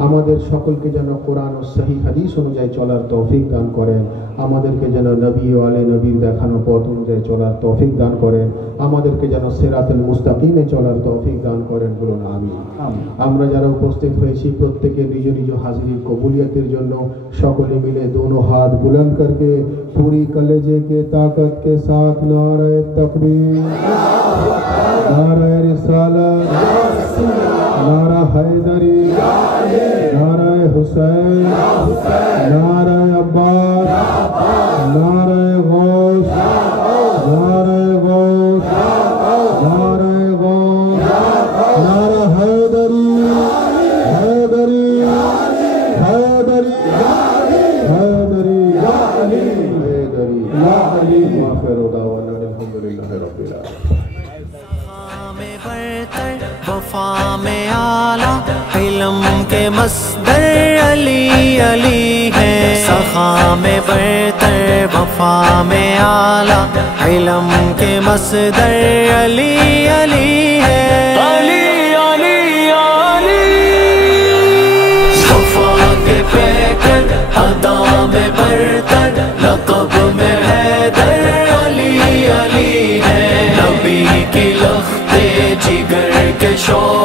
আমাদের সকলকে যেন কোরআন ও সহিহ হাদিস অনুযায়ী চলার তৌফিক দান করেন। আমাদেরকে যেন নবী ও আলে নবীর দেখানো পথ অনুযায়ী চলার তৌফিক দান করেন। আমাদেরকে যেন সিরাতুল মুস্তাকিমে চলার তৌফিক দান করেন, বলুন আমিন। আমরা যারা উপস্থিত হয়েছি প্রত্যেকে নিজ নিজ হাজিরির কবুলিয়তের জন্য সকলে মিলে दोनों हाथ बुलंद करके पूरी कलेजे के ताकत के साथ नारे तकबीर, नारे रिसालत, नारा हैदरी, नारे हुसैन, नारे अब्बास, नारे गौस, नारे गौस, नारे गौस, नारा हैदरी, हैदरी, علم کے مصدر علی علی ہے، سخا میں برتر وفا میں اعلیٰ، علم کے مصدر علی علی ہے، علی علی علی، وفا کے پیکر ادا میں برتر، لقب میں حیدر علی علی ہے، نبی کی لخت جگر کے شوق